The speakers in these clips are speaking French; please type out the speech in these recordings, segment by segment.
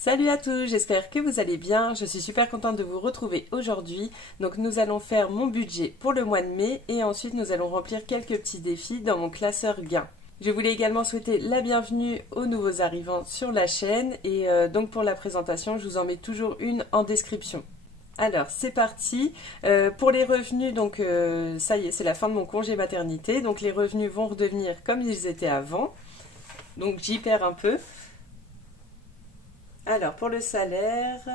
Salut à tous, j'espère que vous allez bien. Je suis super contente de vous retrouver aujourd'hui. Donc nous allons faire mon budget pour le mois de mai et ensuite nous allons remplir quelques petits défis dans mon classeur gain. Je voulais également souhaiter la bienvenue aux nouveaux arrivants sur la chaîne et donc pour la présentation, je vous en mets toujours une en description. Alors c'est parti. Pour les revenus, donc ça y est, c'est la fin de mon congé maternité, donc les revenus vont redevenir comme ils étaient avant. Donc j'y perds un peu. Alors, pour le salaire,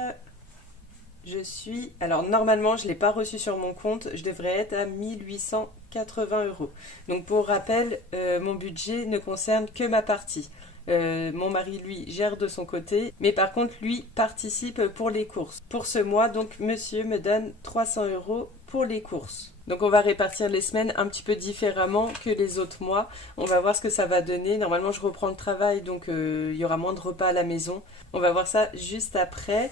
alors, normalement, je ne l'ai pas reçu sur mon compte. Je devrais être à 1880 euros. Donc, pour rappel, mon budget ne concerne que ma partie. Mon mari, lui, gère de son côté. Mais par contre, lui, participe pour les courses. Pour ce mois, donc, monsieur me donne 300 euros pour les courses. Donc on va répartir les semaines un petit peu différemment que les autres mois. On va voir ce que ça va donner. Normalement je reprends le travail, donc il y aura moins de repas à la maison. On va voir ça juste après.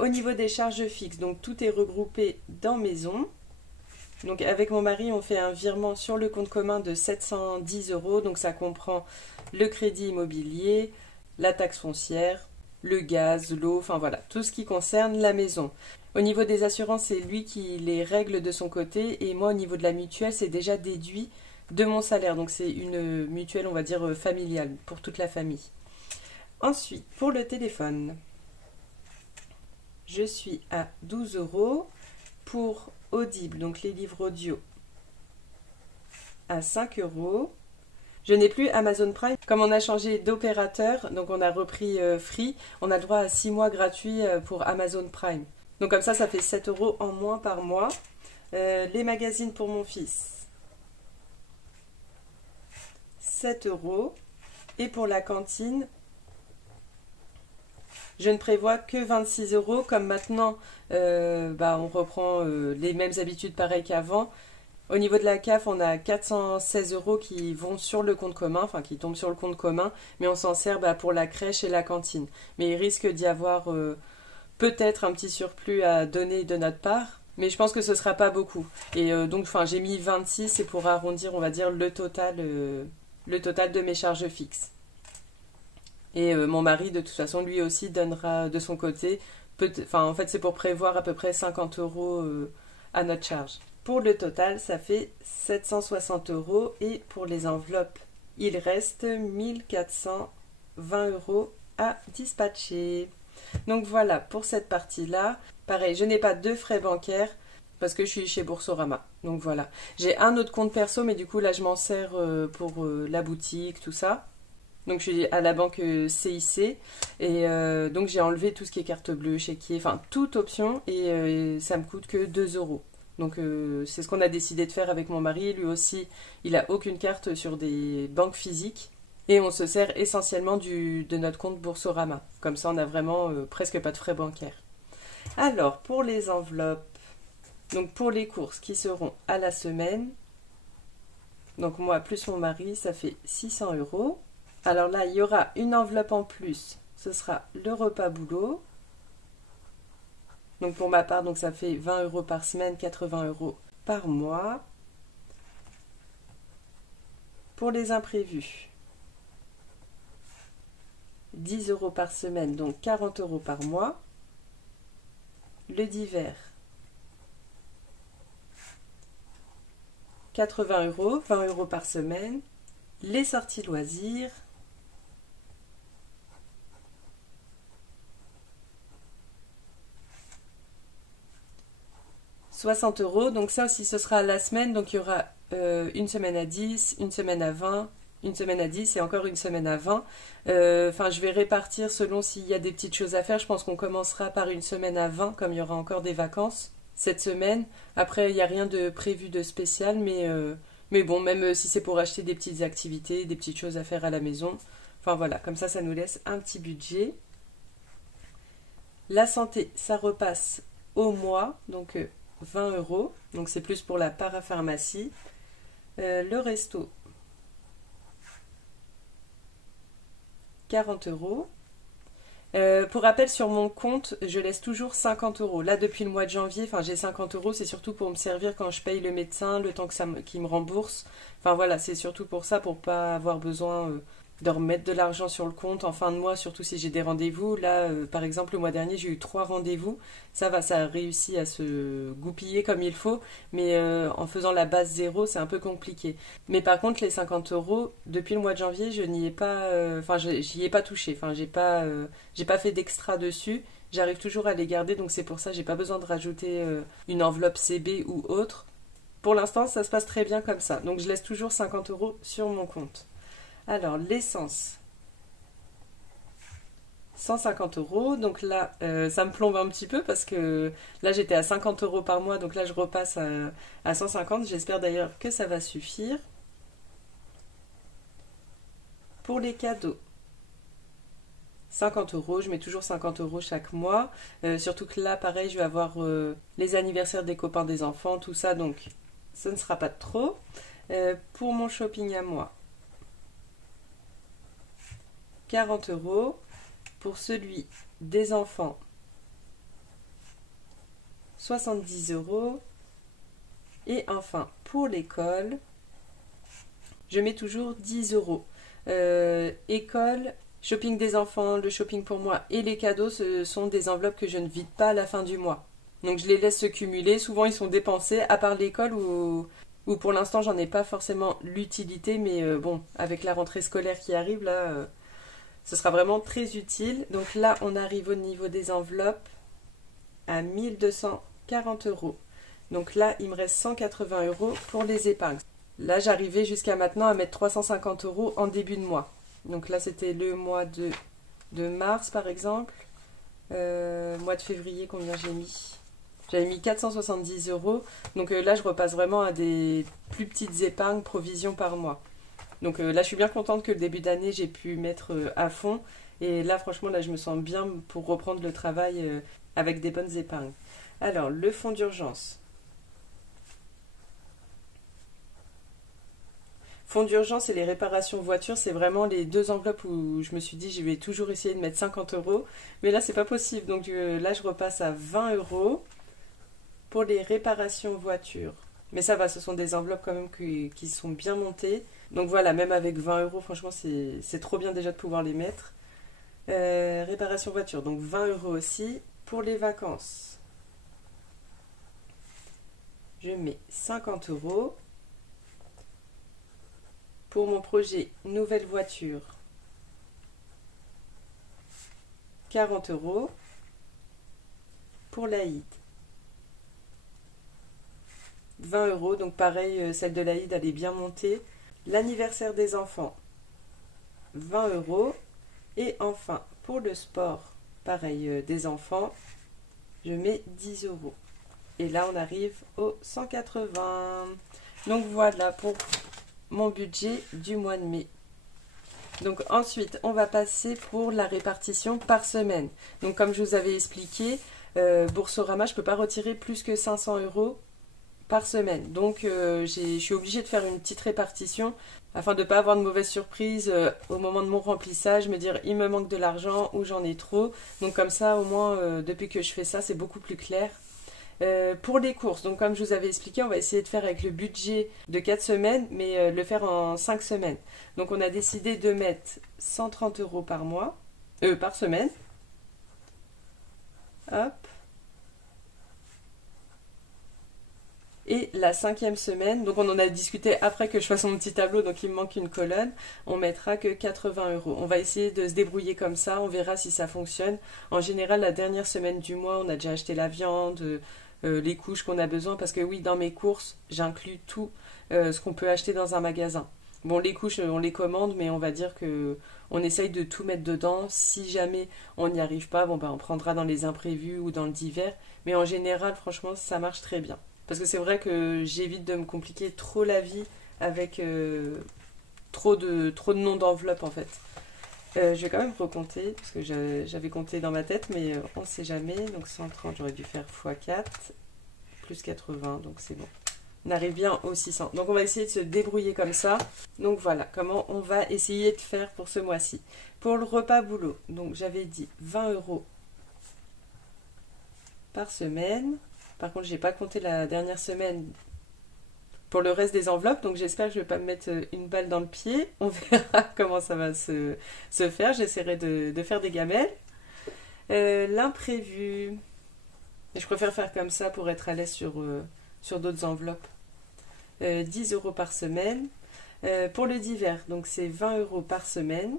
Au niveau des charges fixes, donc tout est regroupé dans maison. Donc avec mon mari, on fait un virement sur le compte commun de 710 euros. Donc ça comprend le crédit immobilier, la taxe foncière, le gaz, l'eau, enfin voilà, tout ce qui concerne la maison. Au niveau des assurances, c'est lui qui les règle de son côté et moi au niveau de la mutuelle, c'est déjà déduit de mon salaire. Donc c'est une mutuelle, on va dire, familiale pour toute la famille. Ensuite, pour le téléphone, je suis à 12 euros. Pour Audible, donc les livres audio, à 5 euros. Je n'ai plus Amazon Prime. Comme on a changé d'opérateur, donc on a repris Free, on a le droit à 6 mois gratuits pour Amazon Prime. Donc comme ça fait 7 euros en moins par mois. Les magazines pour mon fils, 7 euros. Et pour la cantine, je ne prévois que 26 euros. Comme maintenant, on reprend les mêmes habitudes pareilles qu'avant. Au niveau de la CAF, on a 416 euros qui vont sur le compte commun, enfin qui tombent sur le compte commun, mais on s'en sert pour la crèche et la cantine. Mais il risque d'y avoir peut-être un petit surplus à donner de notre part, mais je pense que ce ne sera pas beaucoup. Et donc j'ai mis 26, c'est pour arrondir, on va dire, le total de mes charges fixes. Et mon mari, de toute façon, lui aussi donnera de son côté, en fait c'est pour prévoir à peu près 50 euros à notre charge. Pour le total, ça fait 760 euros et pour les enveloppes, il reste 1420 euros à dispatcher. Donc voilà pour cette partie-là. Pareil, je n'ai pas de frais bancaires parce que je suis chez Boursorama. Donc voilà. J'ai un autre compte perso, mais du coup là je m'en sers pour la boutique, tout ça. Donc je suis à la banque CIC et donc j'ai enlevé tout ce qui est carte bleue, chéquier, enfin toute option et ça me coûte que 2 euros. Donc c'est ce qu'on a décidé de faire avec mon mari. Lui aussi, il n'a aucune carte sur des banques physiques. Et on se sert essentiellement de notre compte Boursorama. Comme ça, on a vraiment presque pas de frais bancaires. Alors, pour les enveloppes, donc pour les courses qui seront à la semaine, donc moi plus mon mari, ça fait 600 euros. Alors là, il y aura une enveloppe en plus. Ce sera le repas boulot. Donc pour ma part, donc ça fait 20 euros par semaine, 80 euros par mois. Pour les imprévus, 10 euros par semaine, donc 40 euros par mois. Le divers, 80 euros, 20 euros par semaine. Les sorties loisirs, 60 euros. Donc ça aussi, ce sera la semaine. Donc il y aura une semaine à 10, une semaine à 20, une semaine à 10 et encore une semaine à 20. Je vais répartir selon s'il y a des petites choses à faire. Je pense qu'on commencera par une semaine à 20, comme il y aura encore des vacances cette semaine. Après, il n'y a rien de prévu de spécial, mais bon, même si c'est pour acheter des petites activités, des petites choses à faire à la maison. Enfin voilà, comme ça nous laisse un petit budget. La santé, ça repasse au mois, donc 20 euros. Donc c'est plus pour la parapharmacie. Le resto, 40 euros. Pour rappel, sur mon compte, je laisse toujours 50 euros. Là, depuis le mois de janvier, j'ai 50 euros. C'est surtout pour me servir quand je paye le médecin, le temps qu'il me rembourse. Enfin voilà, c'est surtout pour ça, pour pas avoir besoin de remettre de l'argent sur le compte en fin de mois, surtout si j'ai des rendez-vous. Là, par exemple, le mois dernier, j'ai eu 3 rendez-vous. Ça va, ça a réussi à se goupiller comme il faut, mais en faisant la base zéro, c'est un peu compliqué. Mais par contre, les 50 euros, depuis le mois de janvier, je n'y ai pas, enfin, j'y ai pas touché. Enfin, j'ai pas fait d'extra dessus. J'arrive toujours à les garder, donc c'est pour ça, j'ai pas besoin de rajouter une enveloppe CB ou autre. Pour l'instant, ça se passe très bien comme ça. Donc, je laisse toujours 50 euros sur mon compte. Alors, l'essence, 150 euros. Donc là, ça me plombe un petit peu parce que là, j'étais à 50 euros par mois. Donc là, je repasse à 150. J'espère d'ailleurs que ça va suffire. Pour les cadeaux, 50 euros. Je mets toujours 50 euros chaque mois. Surtout que là, pareil, je vais avoir les anniversaires des copains des enfants, tout ça. Donc, ce ne sera pas de trop. Pour mon shopping à moi, 40 euros. Pour celui des enfants, 70 euros. Et enfin, pour l'école, je mets toujours 10 euros. École, shopping des enfants, le shopping pour moi et les cadeaux, ce sont des enveloppes que je ne vide pas à la fin du mois. Donc je les laisse se cumuler. Souvent, ils sont dépensés, à part l'école où pour l'instant, j'en ai pas forcément l'utilité. Mais bon, avec la rentrée scolaire qui arrive, là... ce sera vraiment très utile. Donc là, on arrive au niveau des enveloppes à 1240 euros. Donc là, il me reste 180 euros pour les épargnes. Là, j'arrivais jusqu'à maintenant à mettre 350 euros en début de mois. Donc là, c'était le mois de mars, par exemple. Mois de février, combien j'ai mis? J'avais mis 470 euros. Donc là, je repasse vraiment à des plus petites épargnes, provisions par mois. Donc là, je suis bien contente que le début d'année, j'ai pu mettre à fond. Et là, franchement, là, je me sens bien pour reprendre le travail avec des bonnes épargnes. Alors, le fonds d'urgence. Fonds d'urgence et les réparations voitures, c'est vraiment les deux enveloppes où je me suis dit, je vais toujours essayer de mettre 50 euros. Mais là, c'est pas possible. Donc là, je repasse à 20 euros pour les réparations voitures. Mais ça va, ce sont des enveloppes quand même qui sont bien montées. Donc voilà, même avec 20 euros, franchement, c'est trop bien déjà de pouvoir les mettre. Réparation voiture, donc 20 euros aussi. Pour les vacances, je mets 50 euros. Pour mon projet nouvelle voiture, 40 euros. Pour l'Aïd, 20 euros. Donc pareil, celle de l'Aïd, elle est bien montée. L'anniversaire des enfants, 20 euros. Et enfin, pour le sport, pareil, des enfants, je mets 10 euros. Et là, on arrive aux 180. Donc voilà pour mon budget du mois de mai. Donc ensuite, on va passer pour la répartition par semaine. Donc comme je vous avais expliqué, Boursorama, je ne peux pas retirer plus que 500 euros par semaine. Donc je suis obligée de faire une petite répartition afin de ne pas avoir de mauvaises surprises au moment de mon remplissage, me dire il me manque de l'argent ou j'en ai trop. Donc comme ça, au moins, depuis que je fais ça, c'est beaucoup plus clair. Pour les courses, donc comme je vous avais expliqué, on va essayer de faire avec le budget de 4 semaines, mais le faire en 5 semaines. Donc on a décidé de mettre 130 euros par mois, par semaine. Hop. Et la 5e semaine, donc on en a discuté après que je fasse mon petit tableau, donc il me manque une colonne, on mettra que 80 euros. On va essayer de se débrouiller comme ça, on verra si ça fonctionne. En général, la dernière semaine du mois, on a déjà acheté la viande, les couches qu'on a besoin, parce que oui, dans mes courses, j'inclus tout ce qu'on peut acheter dans un magasin. Bon, les couches, on les commande, mais on va dire que on essaye de tout mettre dedans. Si jamais on n'y arrive pas, bon, ben, on prendra dans les imprévus ou dans le divers. Mais en général, franchement, ça marche très bien. Parce que c'est vrai que j'évite de me compliquer trop la vie avec trop de noms d'enveloppes en fait. Je vais quand même recompter, parce que j'avais compté dans ma tête, mais on ne sait jamais. Donc 130, j'aurais dû faire x4, plus 80, donc c'est bon. On arrive bien aux 600. Donc on va essayer de se débrouiller comme ça. Donc voilà, comment on va essayer de faire pour ce mois-ci. Pour le repas boulot, donc j'avais dit 20 euros par semaine. Par contre, j'ai pas compté la dernière semaine. pour le reste des enveloppes. Donc j'espère que je ne vais pas me mettre une balle dans le pied. On verra comment ça va se faire. J'essaierai de faire des gamelles. L'imprévu. Je préfère faire comme ça pour être à l'aise sur d'autres enveloppes. 10 € par semaine. Pour le divers, donc c'est 20 € par semaine.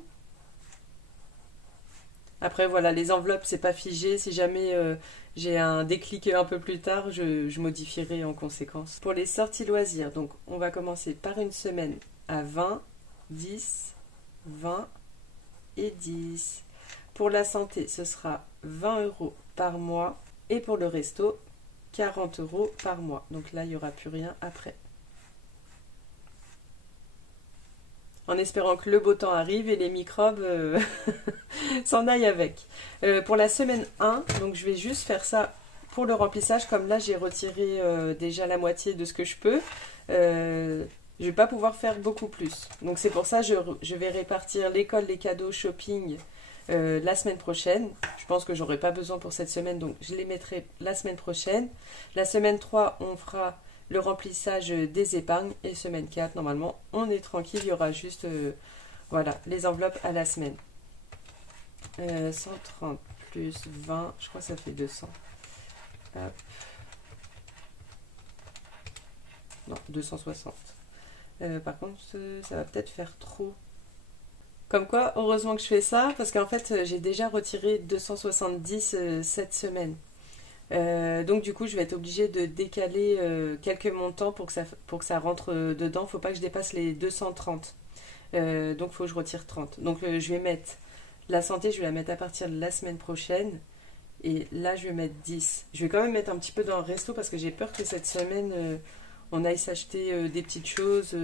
Après voilà, les enveloppes c'est pas figé, si jamais j'ai un déclic un peu plus tard, je modifierai en conséquence. Pour les sorties loisirs, donc on va commencer par une semaine à 20, 10, 20 et 10. Pour la santé, ce sera 20 € par mois et pour le resto, 40 € par mois. Donc là, il n'y aura plus rien après. En espérant que le beau temps arrive et les microbes s'en aillent avec. Pour la semaine 1, donc je vais juste faire ça pour le remplissage. Comme là, j'ai retiré déjà la moitié de ce que je peux. Je ne vais pas pouvoir faire beaucoup plus. Donc c'est pour ça que je vais répartir l'école, les cadeaux, shopping la semaine prochaine. Je pense que j'aurai pas besoin pour cette semaine, donc je les mettrai la semaine prochaine. La semaine 3, on fera le remplissage des épargnes et semaine 4, normalement, on est tranquille, il y aura juste voilà, les enveloppes à la semaine. 130 plus 20, je crois que ça fait 200. Hop. Non, 260. Par contre, ça va peut-être faire trop. Comme quoi, heureusement que je fais ça, parce qu'en fait, j'ai déjà retiré 270 cette semaine. Donc du coup, je vais être obligée de décaler quelques montants pour que ça rentre dedans. Faut pas que je dépasse les 230. Donc il faut que je retire 30. Donc je vais mettre la santé, je vais la mettre à partir de la semaine prochaine. Et là, je vais mettre 10. Je vais quand même mettre un petit peu dans le resto parce que j'ai peur que cette semaine, on aille s'acheter des petites choses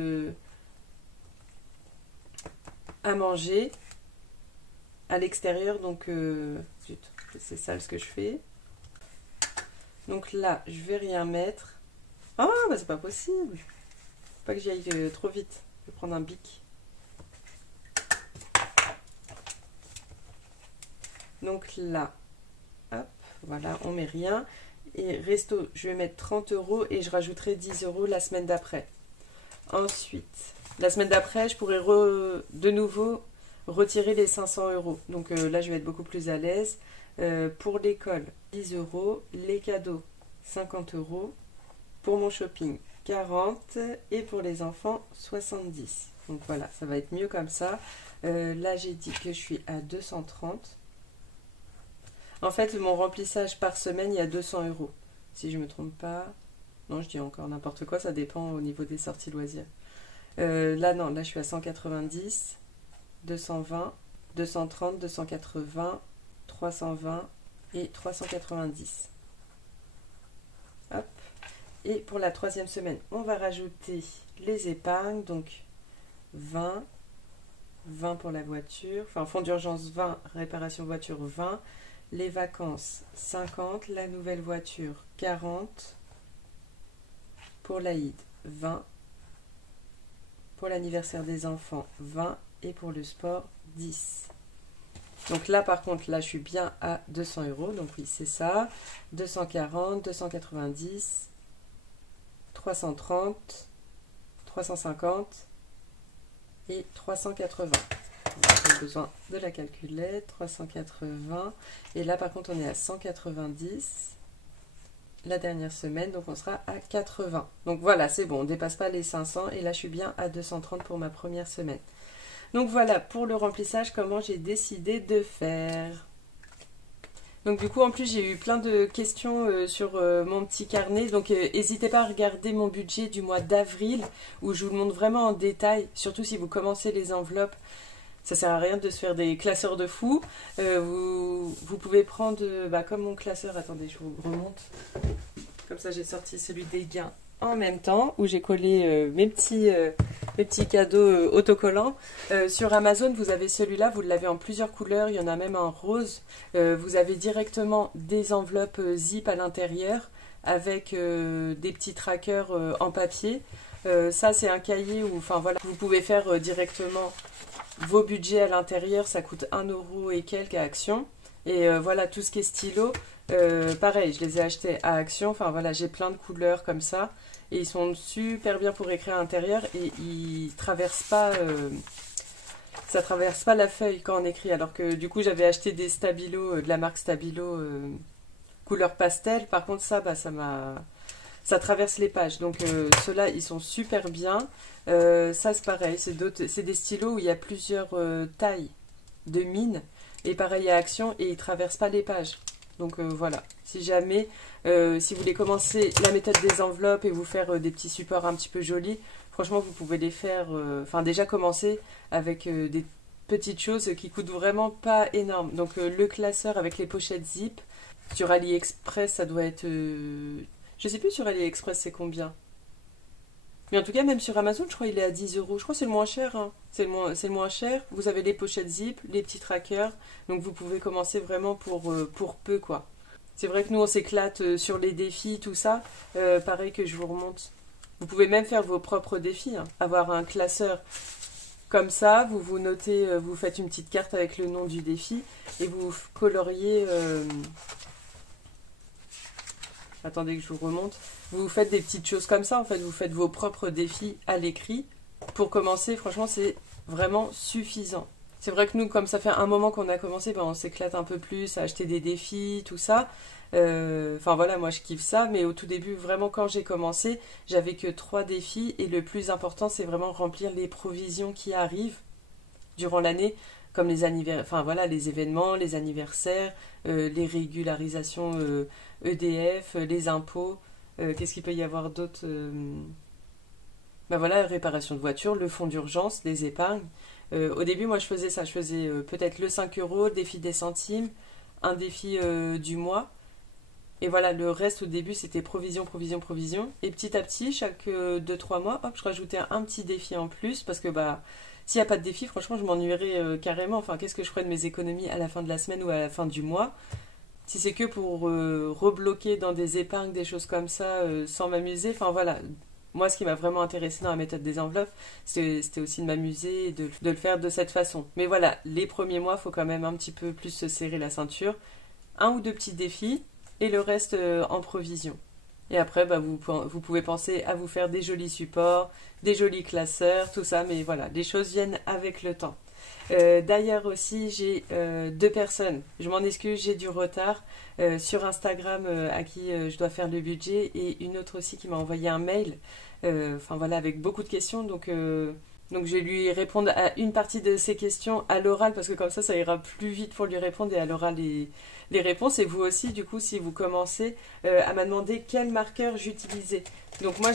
à manger à l'extérieur. Donc, zut, c'est sale ce que je fais. Donc là, je vais rien mettre. Ah, bah c'est pas possible. Faut pas que j'y aille trop vite. Je vais prendre un bic. Donc là, hop, voilà, on met rien. Et resto, je vais mettre 30 € et je rajouterai 10 € la semaine d'après. Ensuite, la semaine d'après, je pourrai de nouveau retirer les 500 €. Donc là, je vais être beaucoup plus à l'aise. Pour l'école, 10 €. Les cadeaux, 50 €. Pour mon shopping, 40. Et pour les enfants, 70. Donc voilà, ça va être mieux comme ça. Là, j'ai dit que je suis à 230. En fait, mon remplissage par semaine, il y a 200 €. Si je ne me trompe pas. Non, je dis encore n'importe quoi, ça dépend au niveau des sorties loisirs. Là, non, là, je suis à 190, 220, 230, 280, 320 et 390. Hop. Et pour la troisième semaine, on va rajouter les épargnes. Donc, 20, 20 pour la voiture. Enfin, fonds d'urgence 20, réparation voiture 20. Les vacances, 50. La nouvelle voiture, 40. Pour l'Aïd, 20. Pour l'anniversaire des enfants, 20. Et pour le sport, 10. Donc là, par contre, là, je suis bien à 200 €. Donc oui, c'est ça. 240, 290, 330, 350 et 380. J'ai besoin de la calculette. 380. Et là, par contre, on est à 190. La dernière semaine, donc on sera à 80. Donc voilà, c'est bon, on ne dépasse pas les 500. Et là, je suis bien à 230 pour ma première semaine. Donc voilà, pour le remplissage, comment j'ai décidé de faire. Donc du coup, en plus, j'ai eu plein de questions sur mon petit carnet. Donc n'hésitez pas à regarder mon budget du mois d'avril, où je vous le montre vraiment en détail, surtout si vous commencez les enveloppes. Ça sert à rien de se faire des classeurs de fous. Vous pouvez prendre, comme mon classeur, attendez, je vous remonte. Comme ça, j'ai sorti celui des gains en même temps, où j'ai collé mes petits cadeaux autocollants. Sur Amazon, vous avez celui-là, vous l'avez en plusieurs couleurs, il y en a même en rose. Vous avez directement des enveloppes zip à l'intérieur, avec des petits trackers en papier. Ça, c'est un cahier où, enfin voilà, vous pouvez faire directement vos budgets à l'intérieur, ça coûte 1 € et quelques à Action. Et voilà, tout ce qui est stylo, Pareil, je les ai achetés à Action. Enfin voilà, j'ai plein de couleurs comme ça. Et ils sont super bien pour écrire à l'intérieur. Et ils traversent pas... ça traverse pas la feuille quand on écrit. Alors que du coup, j'avais acheté des Stabilo, de la marque Stabilo, couleur pastel. Par contre, ça, bah, ça traverse les pages. Donc ceux-là, ils sont super bien. Ça, c'est pareil. C'est des stylos où il y a plusieurs tailles de mine. Et pareil à Action. Et ils traversent pas les pages. Donc voilà. Si jamais, si vous voulez commencer la méthode des enveloppes et vous faire des petits supports un petit peu jolis, franchement, vous pouvez les faire... Enfin, déjà commencer avec des petites choses qui coûtent vraiment pas énorme. Donc le classeur avec les pochettes zip. Sur AliExpress, ça doit être... Je sais plus sur AliExpress c'est combien. Mais en tout cas, même sur Amazon, je crois qu'il est à 10 euros. Je crois que c'est le moins cher. Hein. C'est le moins cher. Vous avez les pochettes zip, les petits trackers. Donc vous pouvez commencer vraiment pour peu, quoi. C'est vrai que nous, on s'éclate sur les défis, tout ça. Pareil que je vous remonte. Vous pouvez même faire vos propres défis. Hein. Avoir un classeur comme ça. Vous notez, vous faites une petite carte avec le nom du défi. Et vous coloriez... Attendez que je vous remonte. Vous faites des petites choses comme ça, en fait. Vous faites vos propres défis à l'écrit. Pour commencer, franchement, c'est vraiment suffisant. C'est vrai que nous, comme ça fait un moment qu'on a commencé, ben, on s'éclate un peu plus à acheter des défis, tout ça. Enfin voilà, moi je kiffe ça. Mais au tout début, vraiment, quand j'ai commencé, j'avais que 3 défis. Et le plus important, c'est vraiment remplir les provisions qui arrivent durant l'année. Comme les enfin voilà, les événements, les anniversaires, les régularisations EDF, les impôts, qu'est-ce qu'il peut y avoir d'autre ben voilà, réparation de voiture, le fonds d'urgence, les épargnes. Au début, moi je faisais ça, je faisais peut-être le 5 euros, le défi des centimes, un défi du mois. Et voilà, le reste au début c'était provision, provision, provision. Et petit à petit, chaque 2-3 mois, hop, je rajoutais un petit défi en plus parce que bah... S'il n'y a pas de défi, franchement, je m'ennuierais carrément. Enfin, qu'est-ce que je ferais de mes économies à la fin de la semaine ou à la fin du mois? Si c'est que pour rebloquer dans des épargnes, des choses comme ça, sans m'amuser. Enfin, voilà. Moi, ce qui m'a vraiment intéressé dans la méthode des enveloppes, c'était aussi de m'amuser et de le faire de cette façon. Mais voilà, les premiers mois, il faut quand même un petit peu plus se serrer la ceinture. 1 ou 2 petits défis et le reste en provision. Et après, bah, vous pouvez penser à vous faire des jolis supports, des jolis classeurs, tout ça. Mais voilà, les choses viennent avec le temps. D'ailleurs aussi, j'ai 2 personnes. Je m'en excuse, j'ai du retard. Sur Instagram, à qui je dois faire le budget. Et une autre aussi qui m'a envoyé un mail. Enfin voilà, avec beaucoup de questions. Donc je vais lui répondre à une partie de ses questions à l'oral. Parce que comme ça ira plus vite pour lui répondre. Et elle aura les réponses. Et vous aussi, du coup, si vous commencez à me demander quel marqueur j'utilisais. Donc moi,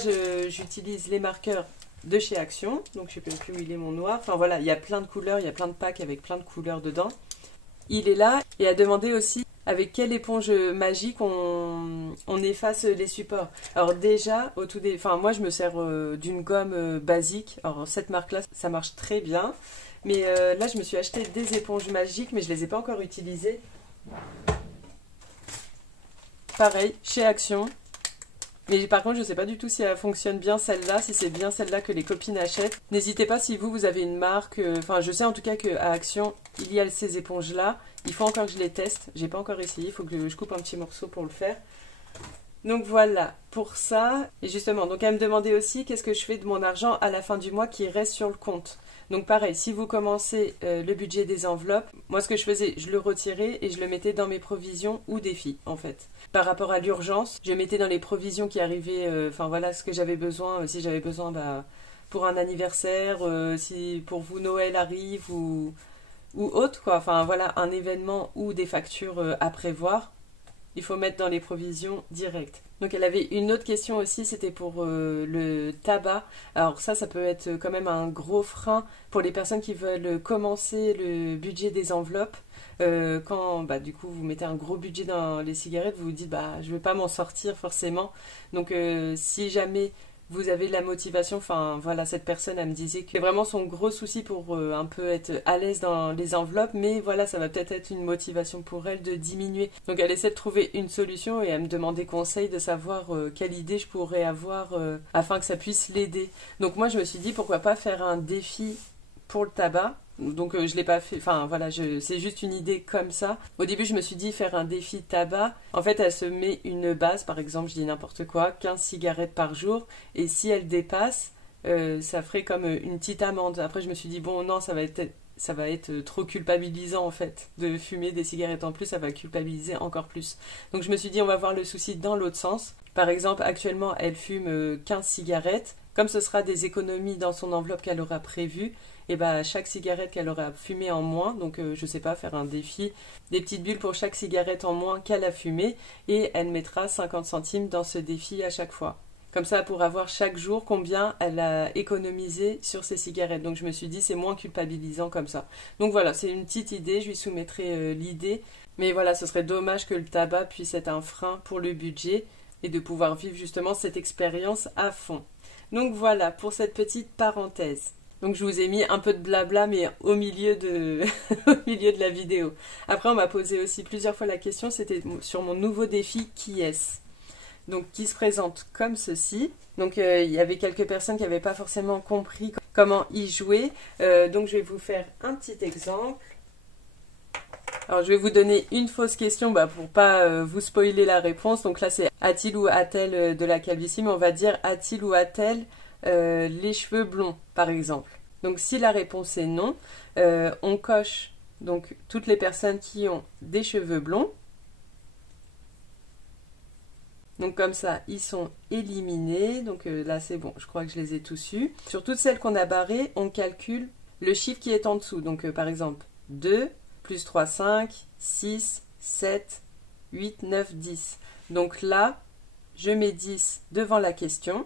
j'utilise les marqueurs de chez Action. Donc je ne sais même plus où il est mon noir. Enfin voilà, il y a plein de couleurs, il y a plein de packs avec plein de couleurs dedans. Il est là et a demandé aussi avec quelle éponge magique on efface les supports. Alors déjà, enfin moi je me sers d'une gomme basique. Alors cette marque-là, ça marche très bien. Mais là, je me suis acheté des éponges magiques, mais je ne les ai pas encore utilisées. Pareil, chez Action. Mais par contre, je ne sais pas du tout si elle fonctionne bien celle-là, si c'est bien celle-là que les copines achètent. N'hésitez pas si vous avez une marque. Enfin, je sais en tout cas qu'à Action, il y a ces éponges-là. Il faut encore que je les teste. J'ai pas encore essayé. Il faut que je coupe un petit morceau pour le faire. Donc voilà, pour ça. Et justement, donc elle me demandait aussi qu'est-ce que je fais de mon argent à la fin du mois qui reste sur le compte. Donc pareil, si vous commencez le budget des enveloppes, moi ce que je faisais, je le retirais et je le mettais dans mes provisions ou défis en fait. Par rapport à l'urgence, je mettais dans les provisions qui arrivaient, enfin voilà ce que j'avais besoin, si j'avais besoin pour un anniversaire, si pour vous Noël arrive ou autre quoi, enfin voilà un événement ou des factures à prévoir. Il faut mettre dans les provisions directes. Donc elle avait une autre question aussi, c'était pour le tabac. Alors ça peut être quand même un gros frein pour les personnes qui veulent commencer le budget des enveloppes. Quand bah, du coup vous mettez un gros budget dans les cigarettes, vous vous dites bah je vais pas m'en sortir forcément. Donc si jamais vous avez de la motivation, enfin voilà, cette personne elle me disait que c'est vraiment son gros souci pour un peu être à l'aise dans les enveloppes, mais voilà, ça va peut-être être une motivation pour elle de diminuer. Donc elle essaie de trouver une solution et elle me demandait conseil de savoir quelle idée je pourrais avoir afin que ça puisse l'aider. Donc moi je me suis dit pourquoi pas faire un défi pour le tabac. Donc je l'ai pas fait, enfin voilà, c'est juste une idée comme ça. Au début je me suis dit faire un défi tabac. En fait elle se met une base, par exemple je dis n'importe quoi, 15 cigarettes par jour. Et si elle dépasse, ça ferait comme une petite amende. Après je me suis dit bon non, ça va être trop culpabilisant en fait. De fumer des cigarettes en plus, ça va culpabiliser encore plus. Donc je me suis dit on va voir le souci dans l'autre sens. Par exemple actuellement elle fume 15 cigarettes. Comme ce sera des économies dans son enveloppe qu'elle aura prévues, et bah chaque cigarette qu'elle aura fumée en moins, donc je sais pas, faire un défi, des petites bulles pour chaque cigarette en moins qu'elle a fumée, et elle mettra 50 centimes dans ce défi à chaque fois. Comme ça, pour avoir chaque jour combien elle a économisé sur ses cigarettes. Donc je me suis dit, c'est moins culpabilisant comme ça. Donc voilà, c'est une petite idée, je lui soumettrai l'idée. Mais voilà, ce serait dommage que le tabac puisse être un frein pour le budget et de pouvoir vivre justement cette expérience à fond. Donc voilà pour cette petite parenthèse. Donc je vous ai mis un peu de blabla mais au milieu de, au milieu de la vidéo. Après on m'a posé aussi plusieurs fois la question, c'était sur mon nouveau défi qui est-ce. Donc qui se présente comme ceci. Donc il y avait quelques personnes qui n'avaient pas forcément compris comment y jouer. Donc je vais vous faire un petit exemple. Alors je vais vous donner une fausse question pour pas vous spoiler la réponse. Donc là c'est a-t-il ou a-t-elle de la calvitie, mais on va dire a-t-il ou a-t-elle les cheveux blonds par exemple. Donc si la réponse est non, on coche donc toutes les personnes qui ont des cheveux blonds. Donc comme ça, ils sont éliminés. Donc là c'est bon, je crois que je les ai tous eus. Sur toutes celles qu'on a barrées, on calcule le chiffre qui est en dessous. Donc par exemple 2, plus 3, 5, 6, 7, 8, 9, 10. Donc là, je mets 10 devant la question.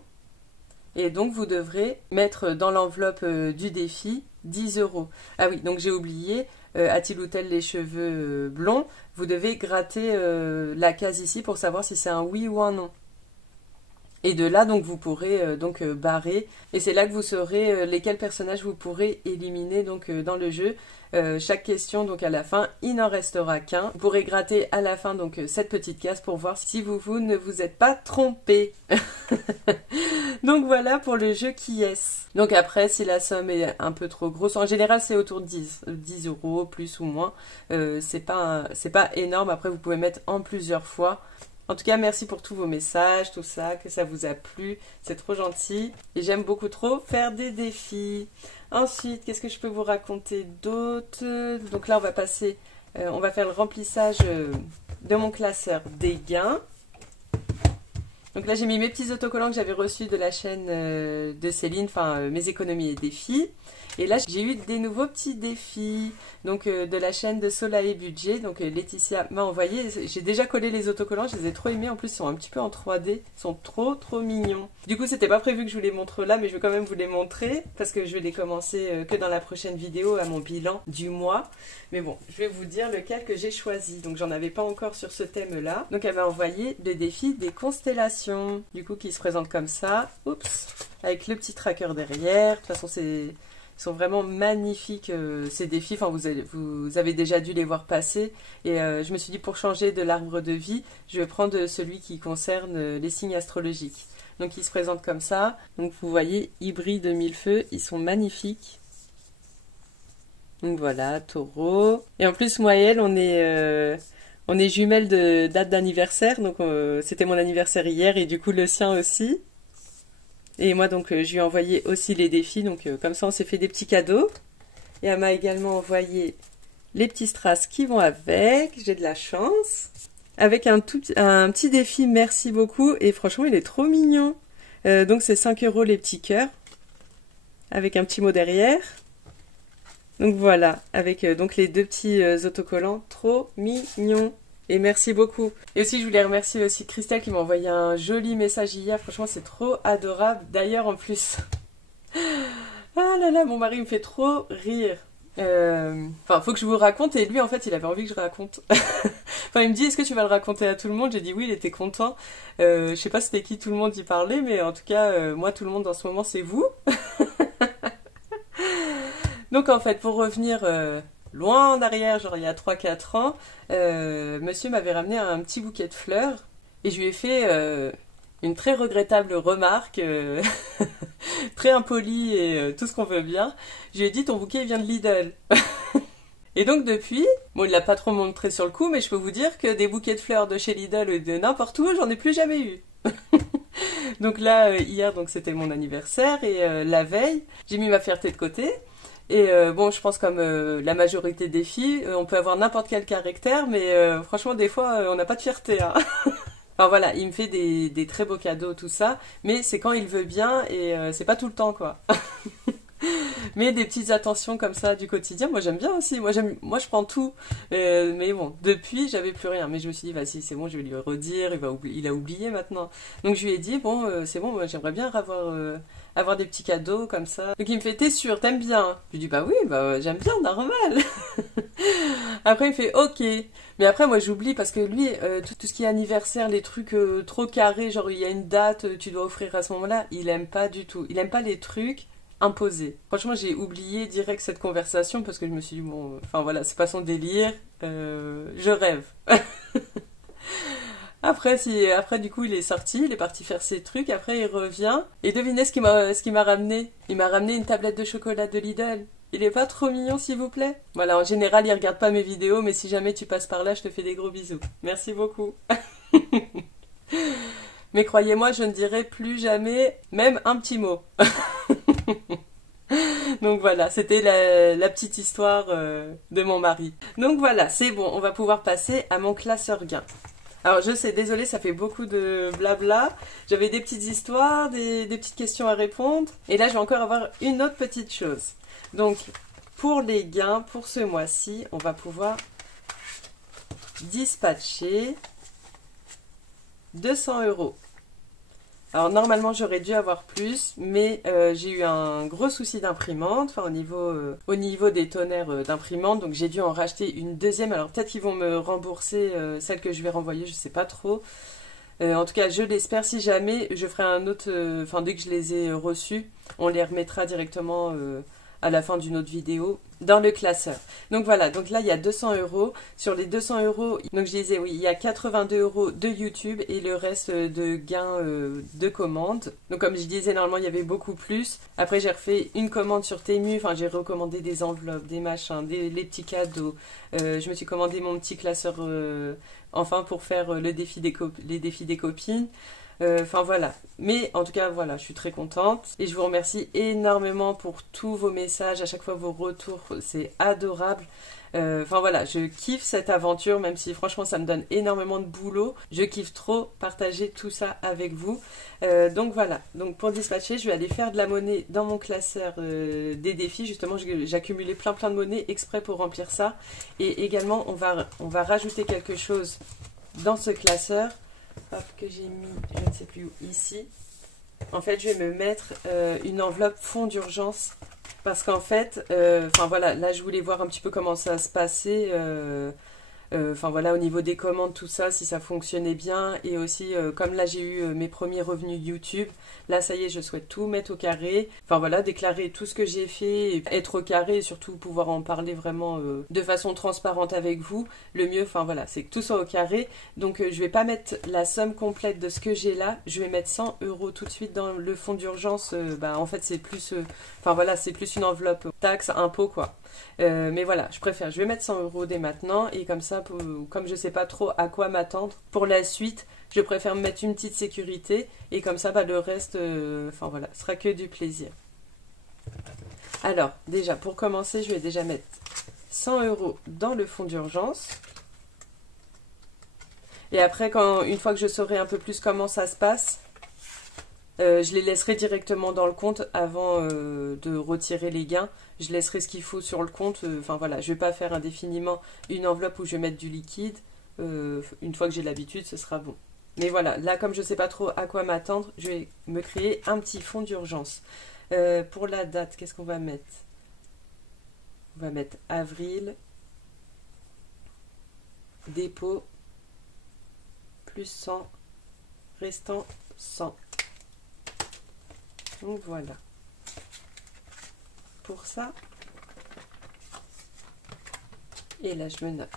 Et donc vous devrez mettre dans l'enveloppe du défi 10 euros. Ah oui, donc j'ai oublié, a-t-il ou tel les cheveux blonds? Vous devez gratter la case ici pour savoir si c'est un oui ou un non. Et de là, donc, vous pourrez barrer. Et c'est là que vous saurez lesquels personnages vous pourrez éliminer donc, dans le jeu. Chaque question, donc à la fin, il n'en restera qu'un. Vous pourrez gratter à la fin donc cette petite case pour voir si vous ne vous êtes pas trompé. Donc voilà pour le jeu qui est. Donc après, si la somme est un peu trop grosse, en général c'est autour de 10 euros, plus ou moins. C'est pas énorme. Après, vous pouvez mettre en plusieurs fois. En tout cas, merci pour tous vos messages, tout ça, que ça vous a plu. C'est trop gentil. Et j'aime beaucoup trop faire des défis. Ensuite, qu'est-ce que je peux vous raconter d'autre? Donc là, on va passer, on va faire le remplissage de mon classeur des gains. Donc là, j'ai mis mes petits autocollants que j'avais reçus de la chaîne de Céline, enfin mes économies et défis. Et là, j'ai eu des nouveaux petits défis, donc de la chaîne de Soleil Budget. Donc Laetitia m'a envoyé, j'ai déjà collé les autocollants, je les ai trop aimés. En plus, ils sont un petit peu en 3D, ils sont trop mignons. Du coup, c'était pas prévu que je vous les montre là, mais je vais quand même vous les montrer parce que je vais les commencer que dans la prochaine vidéo à mon bilan du mois. Mais bon, je vais vous dire lequel que j'ai choisi. Donc j'en avais pas encore sur ce thème-là. Donc elle m'a envoyé le défi des constellations, du coup qui se présente comme ça. Oups, avec le petit tracker derrière. De toute façon, ils sont vraiment magnifiques ces défis, enfin, vous avez déjà dû les voir passer. Et je me suis dit pour changer de l'arbre de vie, je vais prendre celui qui concerne les signes astrologiques. Donc ils se présentent comme ça. Donc vous voyez, hybride de mille feux, ils sont magnifiques. Donc voilà, taureau. Et en plus moi et elle, on est jumelles de date d'anniversaire. Donc c'était mon anniversaire hier et du coup le sien aussi. Et moi, donc, je lui ai envoyé aussi les défis. Donc, comme ça, on s'est fait des petits cadeaux. Et elle m'a également envoyé les petits strass qui vont avec. J'ai de la chance. Avec un petit défi, merci beaucoup. Et franchement, il est trop mignon. Donc, c'est 5 euros les petits cœurs. Avec un petit mot derrière. Donc, voilà. Avec donc les deux petits autocollants. Trop mignons. Et merci beaucoup. Et aussi, je voulais remercier aussi Christelle qui m'a envoyé un joli message hier. Franchement, c'est trop adorable. D'ailleurs, en plus... Ah là là, mon mari me fait trop rire. Enfin, faut que je vous raconte. Et lui, en fait, il avait envie que je raconte. Enfin, il me dit, est-ce que tu vas le raconter à tout le monde? J'ai dit oui, il était content. Je sais pas c'était qui tout le monde y parlait, mais en tout cas, moi, tout le monde en ce moment, c'est vous. Donc, en fait, pour revenir... loin en arrière, genre il y a 3-4 ans, monsieur m'avait ramené un petit bouquet de fleurs et je lui ai fait une très regrettable remarque. très impoli et tout ce qu'on veut bien. Je lui ai dit ton bouquet il vient de Lidl. Et donc depuis, bon il l'a pas trop montré sur le coup, mais je peux vous dire que des bouquets de fleurs de chez Lidl ou de n'importe où, j'en ai plus jamais eu. Donc là, hier, donc c'était mon anniversaire et la veille, j'ai mis ma fierté de côté. Et bon, je pense comme la majorité des filles, on peut avoir n'importe quel caractère, mais franchement, des fois, on n'a pas de fierté. Hein. Enfin voilà, il me fait des très beaux cadeaux, tout ça, mais c'est quand il veut bien et c'est pas tout le temps, quoi. Mais des petites attentions comme ça du quotidien, moi j'aime bien aussi. Moi je prends tout. Mais bon, depuis j'avais plus rien. Mais je me suis dit, vas-y, c'est bon, je vais lui redire. Il a oublié maintenant. Donc je lui ai dit, bon, c'est bon, moi j'aimerais bien avoir des petits cadeaux comme ça. Donc il me fait, t'es sûr, t'aimes bien? Je lui dis, bah oui, bah j'aime bien, normal. Après il me fait, ok. Mais après moi j'oublie parce que lui, tout ce qui est anniversaire, les trucs trop carrés, genre il y a une date, tu dois offrir à ce moment-là, il aime pas du tout. Il aime pas les trucs imposé. Franchement, j'ai oublié direct cette conversation parce que je me suis dit, bon, enfin voilà, c'est pas son délire, je rêve. Après, du coup, il est sorti, il est parti faire ses trucs, après il revient, et devinez ce qu'il m'a ramené. Il m'a ramené une tablette de chocolat de Lidl. Il est pas trop mignon, s'il vous plaît? Voilà, en général, il regarde pas mes vidéos, mais si jamais tu passes par là, je te fais des gros bisous. Merci beaucoup. Mais croyez-moi, je ne dirai plus jamais même un petit mot. Donc voilà, c'était la petite histoire de mon mari. Donc voilà, c'est bon, on va pouvoir passer à mon classeur gain. Alors je sais, désolée, ça fait beaucoup de blabla. J'avais des petites histoires, des petites questions à répondre. Et là, je vais encore avoir une autre petite chose. Donc, pour les gains, pour ce mois-ci, on va pouvoir dispatcher 200 €. Alors normalement j'aurais dû avoir plus, mais j'ai eu un gros souci d'imprimante, enfin au niveau des tonnerres d'imprimante, donc j'ai dû en racheter une deuxième. Alors peut-être qu'ils vont me rembourser celle que je vais renvoyer, je sais pas trop. En tout cas je l'espère, si jamais je ferai un autre, enfin dès que je les ai reçus, on les remettra directement à la fin d'une autre vidéo dans le classeur. Donc voilà, donc là il y a 200 €. Sur les 200 €, donc je disais oui, il y a 82 € de YouTube et le reste de gains de commandes. Donc comme je disais, normalement il y avait beaucoup plus. Après j'ai refait une commande sur Temu, enfin j'ai recommandé des enveloppes, des machins, les petits cadeaux. Je me suis commandé mon petit classeur enfin pour faire les défis des copines. Enfin voilà, mais en tout cas voilà, je suis très contente et je vous remercie énormément pour tous vos messages, à chaque fois vos retours, c'est adorable. Enfin voilà, je kiffe cette aventure, même si franchement ça me donne énormément de boulot. Je kiffe trop partager tout ça avec vous. Donc voilà, donc pour dispatcher, je vais aller faire de la monnaie dans mon classeur des défis. Justement, j'ai accumulé plein de monnaie exprès pour remplir ça. Et également, on va rajouter quelque chose dans ce classeur. Hop, que j'ai mis, je ne sais plus où, ici. En fait, je vais me mettre une enveloppe fonds d'urgence. Parce qu'en fait, enfin voilà, là je voulais voir un petit peu comment ça se passait. Enfin voilà, au niveau des commandes, tout ça, si ça fonctionnait bien. Et aussi, comme là j'ai eu mes premiers revenus YouTube, là ça y est, je souhaite tout mettre au carré. Enfin voilà, déclarer tout ce que j'ai fait, et être au carré et surtout pouvoir en parler vraiment de façon transparente avec vous. Le mieux, enfin voilà, c'est que tout soit au carré. Donc je vais pas mettre la somme complète de ce que j'ai là, je vais mettre 100 € tout de suite dans le fonds d'urgence. Bah en fait c'est plus, enfin voilà, c'est plus une enveloppe taxe, impôt quoi. Mais voilà, je vais mettre 100 € dès maintenant et comme ça, comme je sais pas trop à quoi m'attendre pour la suite, je préfère me mettre une petite sécurité et comme ça, bah, le reste, enfin voilà, sera que du plaisir. Alors, déjà, pour commencer, je vais déjà mettre 100 € dans le fonds d'urgence. Et après, une fois que je saurai un peu plus comment ça se passe, je les laisserai directement dans le compte avant de retirer les gains. Je laisserai ce qu'il faut sur le compte. Enfin voilà, je ne vais pas faire indéfiniment une enveloppe où je vais mettre du liquide. Une fois que j'ai l'habitude, ce sera bon. Mais voilà, là comme je ne sais pas trop à quoi m'attendre, je vais me créer un petit fonds d'urgence. Pour la date, qu'est-ce qu'on va mettre? On va mettre avril, dépôt, plus 100, restant 100. Donc voilà. Pour ça. Et là, je me note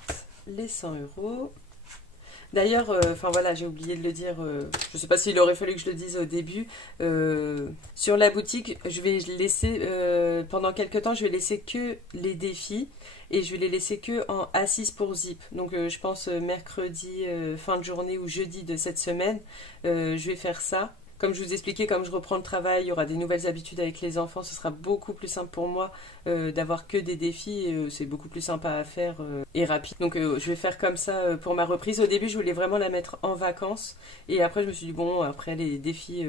les 100 €. D'ailleurs, enfin voilà, j'ai oublié de le dire, je sais pas s'il aurait fallu que je le dise au début, sur la boutique, je vais laisser, pendant quelques temps, je vais laisser que les défis et je vais les laisser que en A6 pour zip. Donc je pense mercredi, fin de journée ou jeudi de cette semaine, je vais faire ça. Comme je vous expliquais, comme je reprends le travail, il y aura des nouvelles habitudes avec les enfants, ce sera beaucoup plus simple pour moi d'avoir que des défis, c'est beaucoup plus sympa à faire et rapide. Donc je vais faire comme ça pour ma reprise. Au début, je voulais vraiment la mettre en vacances et après je me suis dit bon, après les défis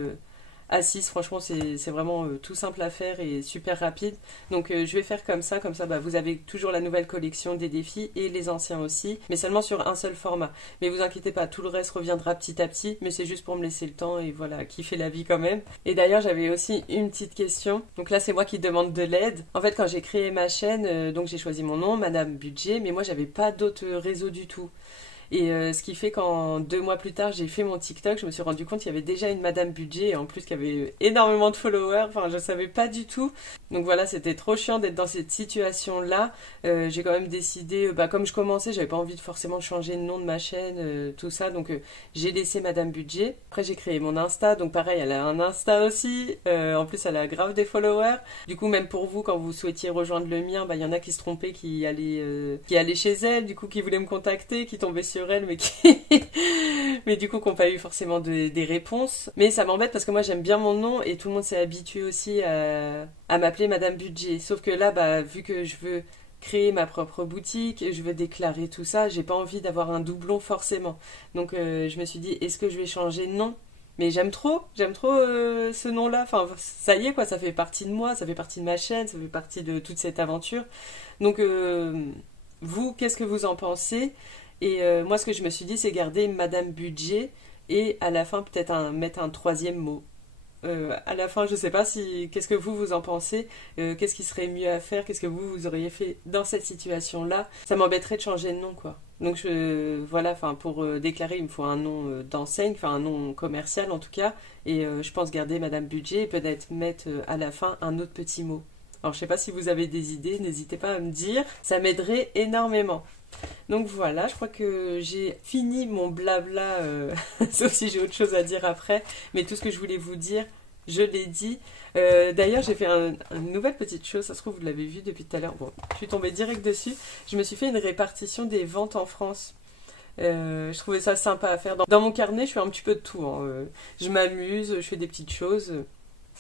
A6, franchement c'est vraiment tout simple à faire et super rapide. Donc je vais faire comme ça bah, vous avez toujours la nouvelle collection des défis et les anciens aussi, mais seulement sur un seul format. Mais vous inquiétez pas, tout le reste reviendra petit à petit, mais c'est juste pour me laisser le temps et voilà, kiffer la vie quand même. Et d'ailleurs j'avais aussi une petite question, donc là c'est moi qui demande de l'aide. En fait quand j'ai créé ma chaîne, donc j'ai choisi mon nom, Madame Budget, mais moi j'avais pas d'autres réseaux du tout. Et ce qui fait qu'en 2 mois plus tard, j'ai fait mon TikTok, je me suis rendu compte qu'il y avait déjà une Madame Budget et en plus qu'il y avait énormément de followers, enfin je savais pas du tout. Donc voilà, c'était trop chiant d'être dans cette situation-là. J'ai quand même décidé, bah, comme je commençais, j'avais pas envie de forcément changer le nom de ma chaîne, tout ça, donc j'ai laissé Madame Budget. Après j'ai créé mon Insta, donc pareil, elle a un Insta aussi, en plus elle a grave des followers. Du coup même pour vous, quand vous souhaitiez rejoindre le mien, bah il y en a qui se trompaient, qui allaient chez elle, du coup qui voulaient me contacter, qui tombaient sur elle, mais mais du coup qui n'ont pas eu forcément des réponses. Mais ça m'embête parce que moi j'aime bien mon nom et tout le monde s'est habitué aussi à m'appeler Madame Budget. Sauf que là, bah, vu que je veux créer ma propre boutique, je veux déclarer tout ça, j'ai pas envie d'avoir un doublon forcément. Donc je me suis dit, est-ce que je vais changer de nom? Mais j'aime trop ce nom-là. Enfin, ça y est quoi, ça fait partie de moi, ça fait partie de ma chaîne, ça fait partie de toute cette aventure. Donc vous, qu'est-ce que vous en pensez? Et moi, ce que je me suis dit, c'est garder Madame Budget et à la fin, peut-être mettre un troisième mot. À la fin, je sais pas si. Qu'est-ce que vous en pensez? Qu'est-ce qui serait mieux à faire? Qu'est-ce que vous auriez fait dans cette situation-là? Ça m'embêterait de changer de nom, quoi. Donc voilà, enfin pour déclarer, il me faut un nom d'enseigne, enfin un nom commercial en tout cas. Et je pense garder Madame Budget et peut-être mettre à la fin un autre petit mot. Alors je sais pas si vous avez des idées, n'hésitez pas à me dire. Ça m'aiderait énormément. Donc voilà, je crois que j'ai fini mon blabla, sauf si j'ai autre chose à dire après, mais tout ce que je voulais vous dire, je l'ai dit. D'ailleurs, j'ai fait une nouvelle petite chose, ça se trouve vous l'avez vu depuis tout à l'heure, bon, je suis tombée direct dessus, je me suis fait une répartition des ventes en France. Je trouvais ça sympa à faire. Dans mon carnet, je fais un petit peu de tout, hein. Je m'amuse, je fais des petites choses.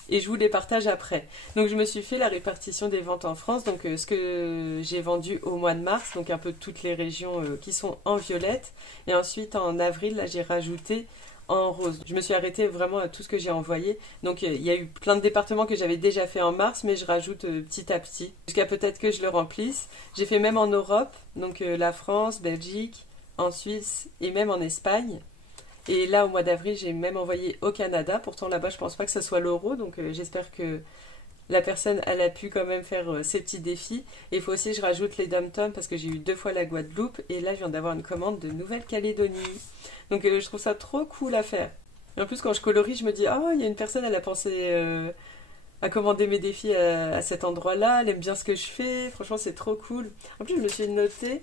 Et je vous les partage après. Donc je me suis fait la répartition des ventes en France, donc ce que j'ai vendu au mois de mars, donc un peu toutes les régions qui sont en violette. Et ensuite en avril, là j'ai rajouté en rose. Je me suis arrêtée vraiment à tout ce que j'ai envoyé. Donc il y a eu plein de départements que j'avais déjà fait en mars, mais je rajoute petit à petit, jusqu'à peut-être que je le remplisse. J'ai fait même en Europe, donc la France, Belgique, en Suisse et même en Espagne. Et là, au mois d'avril, j'ai même envoyé au Canada. Pourtant, là-bas, je pense pas que ce soit l'euro. Donc, j'espère que la personne, elle a pu quand même faire ses petits défis. Et il faut aussi que je rajoute les dom-toms parce que j'ai eu 2 fois la Guadeloupe. Et là, je viens d'avoir une commande de Nouvelle-Calédonie. Donc, je trouve ça trop cool à faire. Et en plus, quand je colorie, je me dis, ah, il y a une personne, elle a pensé à commander mes défis à cet endroit-là. Elle aime bien ce que je fais. Franchement, c'est trop cool. En plus, je me suis noté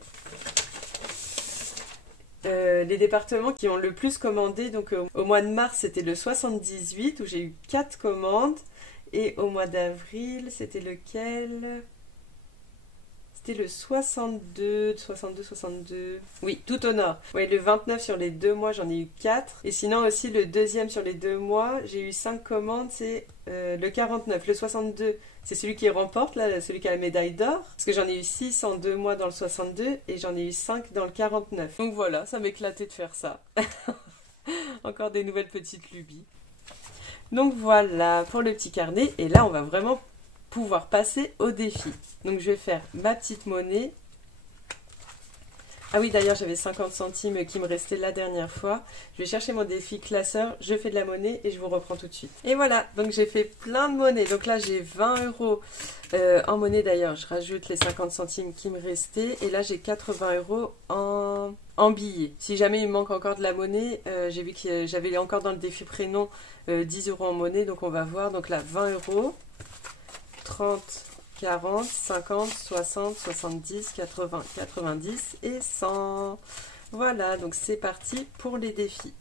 les départements qui ont le plus commandé. Donc au mois de mars c'était le 78 où j'ai eu 4 commandes et au mois d'avril c'était lequel? C'était le 62. Oui, tout au nord. Oui, le 29 sur les 2 mois, j'en ai eu 4. Et sinon aussi, le deuxième sur les 2 mois, j'ai eu 5 commandes, c'est le 49. Le 62, c'est celui qui remporte, là, celui qui a la médaille d'or. Parce que j'en ai eu 6 en 2 mois dans le 62 et j'en ai eu 5 dans le 49. Donc voilà, ça m'éclatait de faire ça. Encore des nouvelles petites lubies. Donc voilà pour le petit carnet. Et là, on va vraiment pouvoir passer au défi. Donc je vais faire ma petite monnaie. Ah oui, d'ailleurs j'avais 50 centimes qui me restaient la dernière fois. Je vais chercher mon défi classeur, je fais de la monnaie et je vous reprends tout de suite. Et voilà, donc j'ai fait plein de monnaie. Donc là j'ai 20 € en monnaie d'ailleurs. Je rajoute les 50 centimes qui me restaient. Et là j'ai 80 € en billets. Si jamais il me manque encore de la monnaie, j'ai vu que j'avais encore dans le défi prénom 10 € en monnaie. Donc on va voir. Donc là 20 €. 30, 40, 50, 60, 70, 80, 90 et 100. Voilà, donc c'est parti pour les défis.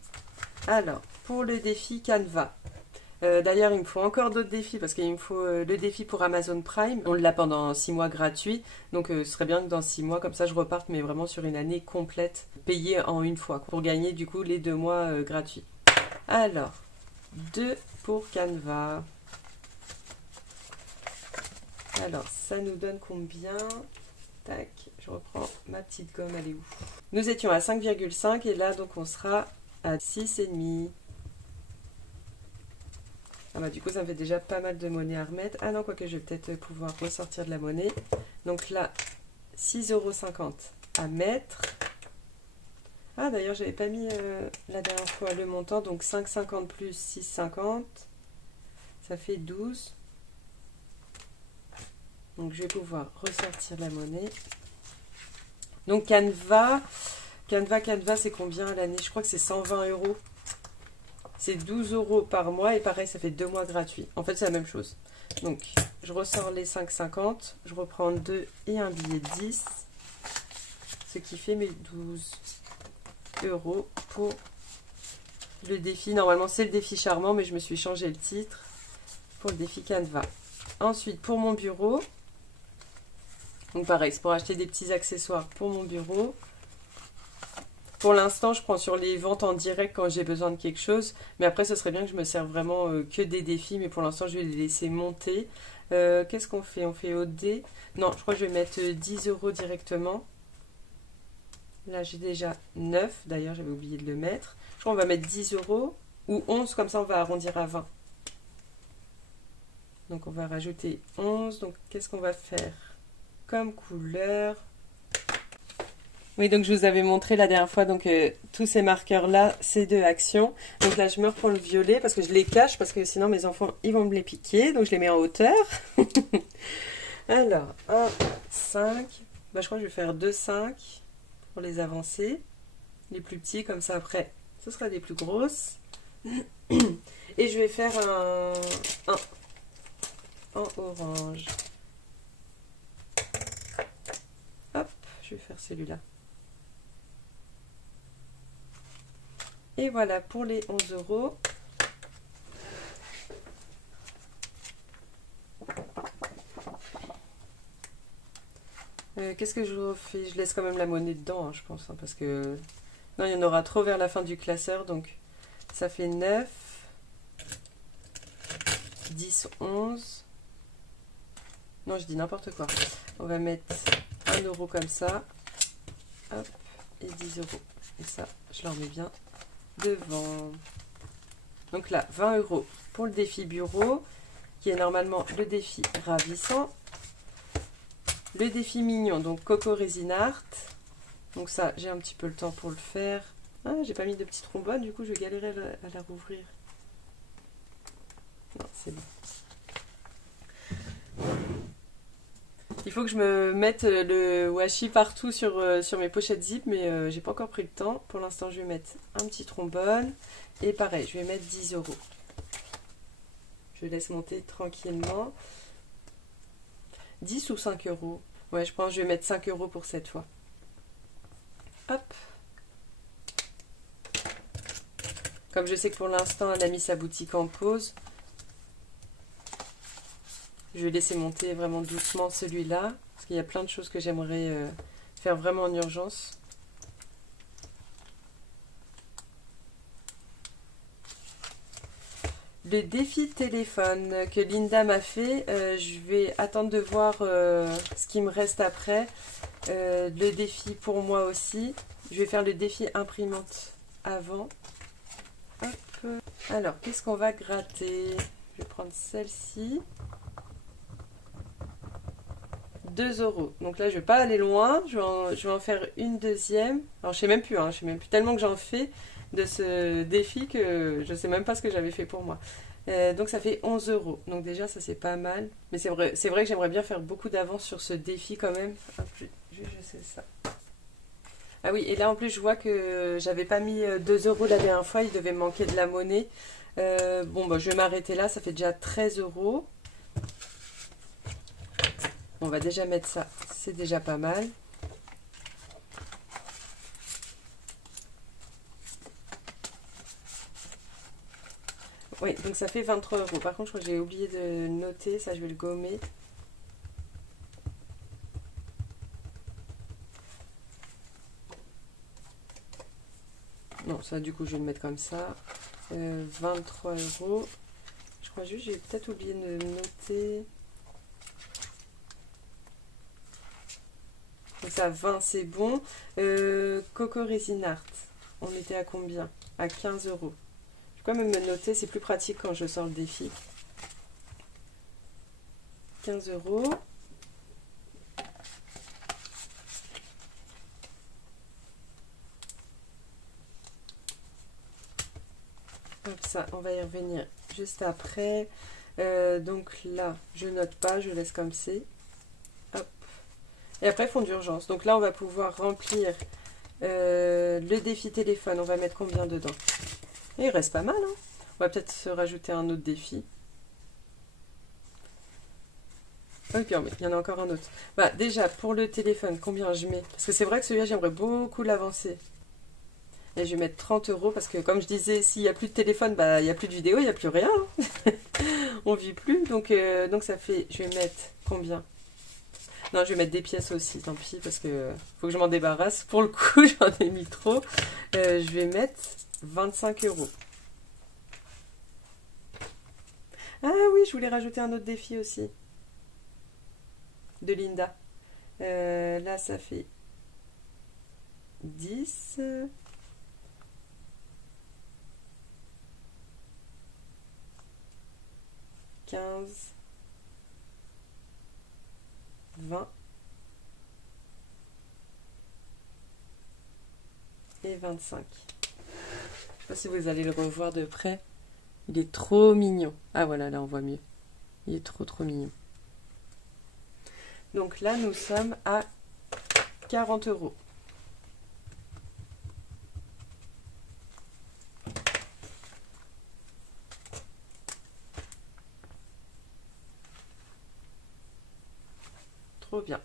Alors, pour le défi Canva. D'ailleurs, il me faut encore d'autres défis parce qu'il me faut le défi pour Amazon Prime. On l'a pendant 6 mois gratuit. Donc, ce serait bien que dans 6 mois, comme ça, je reparte, mais vraiment sur une année complète, payée en une fois, pour gagner du coup les 2 mois gratuits. Alors, 2 pour Canva. Alors, ça nous donne combien? Tac, je reprends ma petite gomme, elle est où? Nous étions à 5,5 et là, donc, on sera à 6,5. Ah bah du coup ça me fait déjà pas mal de monnaie à remettre. Ah non, quoique je vais peut-être pouvoir ressortir de la monnaie. Donc là, 6,50 € à mettre. Ah d'ailleurs j'avais pas mis la dernière fois le montant. Donc 5,50 plus 6,50. Ça fait 12. Donc je vais pouvoir ressortir la monnaie. Donc Canva c'est combien à l'année? Je crois que c'est 120 €. C'est 12 € par mois et pareil, ça fait 2 mois gratuits. En fait, c'est la même chose. Donc, je ressors les 5,50. Je reprends 2 et un billet de 10. Ce qui fait mes 12 € pour le défi. Normalement, c'est le défi charmant, mais je me suis changé le titre pour le défi Canva. Ensuite, pour mon bureau. Donc, pareil, c'est pour acheter des petits accessoires pour mon bureau. Pour l'instant, je prends sur les ventes en direct quand j'ai besoin de quelque chose. Mais après, ce serait bien que je me serve vraiment que des défis. Mais pour l'instant, je vais les laisser monter. Qu'est-ce qu'on fait? On fait OD. Non, je crois que je vais mettre 10 € directement. Là, j'ai déjà 9. D'ailleurs, j'avais oublié de le mettre. Je crois qu'on va mettre 10 € ou 11. Comme ça, on va arrondir à 20. Donc, on va rajouter 11. Donc, qu'est-ce qu'on va faire comme couleur? Oui, donc je vous avais montré la dernière fois, donc tous ces marqueurs-là, c'est de Action. Donc là, je me reprends le violet parce que je les cache, parce que sinon mes enfants, ils vont me les piquer. Donc je les mets en hauteur. Alors, 1, 5. Bah, je crois que je vais faire 2, 5 pour les avancer. Les plus petits, comme ça après, ce sera des plus grosses. Et je vais faire un en orange. Hop, je vais faire celui-là. Et voilà pour les 11 €. Qu'est-ce que je fais? Je laisse quand même la monnaie dedans, hein, je pense, hein, parce que non, il y en aura trop vers la fin du classeur. Donc ça fait 9, 10, 11. Non, je dis n'importe quoi. On va mettre 1 € comme ça. Hop, et 10 €. Et ça, je leur mets bien devant. Donc là, 20 € pour le défi bureau, qui est normalement le défi ravissant. Le défi mignon, donc Coco Resin Art. Donc ça, j'ai un petit peu le temps pour le faire. Ah, j'ai pas mis de petit trombone, du coup je galérais à la rouvrir. Non, c'est bon. Il faut que je me mette le washi partout sur mes pochettes zip, mais j'ai pas encore pris le temps. Pour l'instant, je vais mettre un petit trombone. Et pareil, je vais mettre 10 €. Je laisse monter tranquillement. 10 ou 5 €? Ouais, je pense que je vais mettre 5 € pour cette fois. Hop. Comme je sais que pour l'instant, elle a mis sa boutique en pause, je vais laisser monter vraiment doucement celui-là, parce qu'il y a plein de choses que j'aimerais faire vraiment en urgence. Le défi téléphone que Linda m'a fait, je vais attendre de voir ce qui me reste après. Le défi pour moi aussi. Je vais faire le défi imprimante avant. Hop. Alors, qu'est-ce qu'on va gratter? Je vais prendre celle-ci. 2 €. Donc là, je vais pas aller loin. Je vais en faire une deuxième. Alors, je sais même plus. Hein, je sais même plus tellement que j'en fais de ce défi que je sais même pas ce que j'avais fait pour moi. Donc ça fait 11 €. Donc déjà, ça c'est pas mal. Mais c'est vrai que j'aimerais bien faire beaucoup d'avance sur ce défi quand même. Hop, je sais ça. Ah oui, et là en plus, je vois que j'avais pas mis 2 € la dernière fois. Il devait me manquer de la monnaie. Bon, bah, je vais m'arrêter là. Ça fait déjà 13 €. On va déjà mettre ça, c'est déjà pas mal. Oui, donc ça fait 23 euros. Par contre, je crois que j'ai oublié de noter, ça je vais le gommer. Non, ça du coup je vais le mettre comme ça. 23 euros. Je crois juste, j'ai peut-être oublié de noter. Donc ça, 20 c'est bon. Coco Resin Art, on était à combien? À 15 euros. Je vais quand même me noter, c'est plus pratique quand je sors le défi. 15 euros. Hop, ça, on va y revenir juste après. Donc là, je note pas, je laisse comme c'est. Hop. Et après, fond d'urgence. Donc là, on va pouvoir remplir le défi téléphone. On va mettre combien dedans? Et il reste pas mal, hein. On va peut-être se rajouter un autre défi. Ok, il y en a encore un autre. Bah, déjà, pour le téléphone, combien je mets? Parce que c'est vrai que celui-là, j'aimerais beaucoup l'avancer. Et je vais mettre 30 euros parce que, comme je disais, s'il n'y a plus de téléphone, bah, il n'y a plus de vidéo, il n'y a plus rien. Hein. On vit plus. Donc ça fait... Je vais mettre combien? Non, je vais mettre des pièces aussi, tant pis, parce que faut que je m'en débarrasse. Pour le coup, j'en ai mis trop. Je vais mettre 25 euros. Ah oui, je voulais rajouter un autre défi aussi. De Linda. Là, ça fait 10. 15. 20. Et 25. Je sais pas si vous allez le revoir de près. Il est trop mignon. Ah voilà, là on voit mieux. Il est trop mignon. Donc là, nous sommes à 40 euros. Trop bien.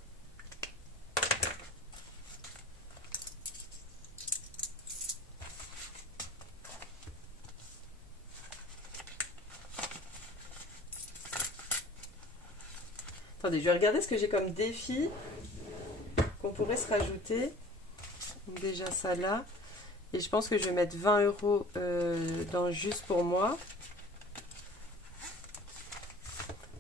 Attendez, je vais regarder ce que j'ai comme défi qu'on pourrait se rajouter. Donc déjà ça là. Et je pense que je vais mettre 20 euros dans Juste pour moi.